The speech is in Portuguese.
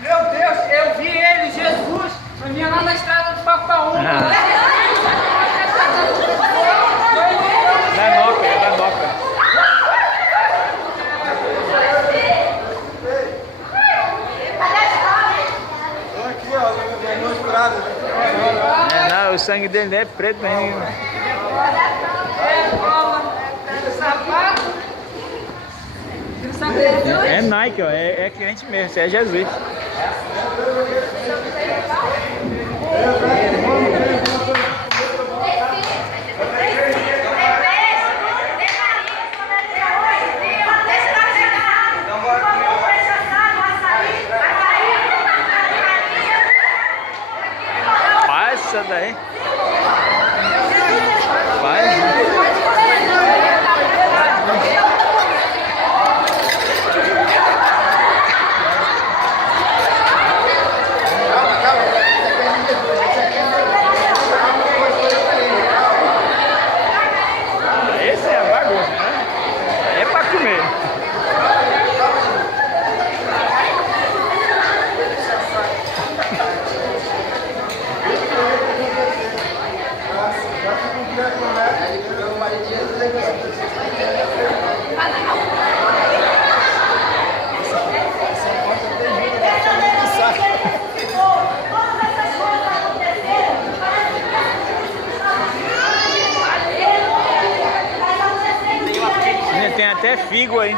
Meu Deus, eu vi ele, Jesus, eu vinha lá na estrada do Papaúna. Da Noca, é da Noca. Aqui, ó, misturado. Não, o sangue dele não é preto, nem. É Nike, ó, é cliente mesmo, isso é Jesus. Passa daí. Vai. Esse é a bagunça, né? É pra comer. Tem até figo aí.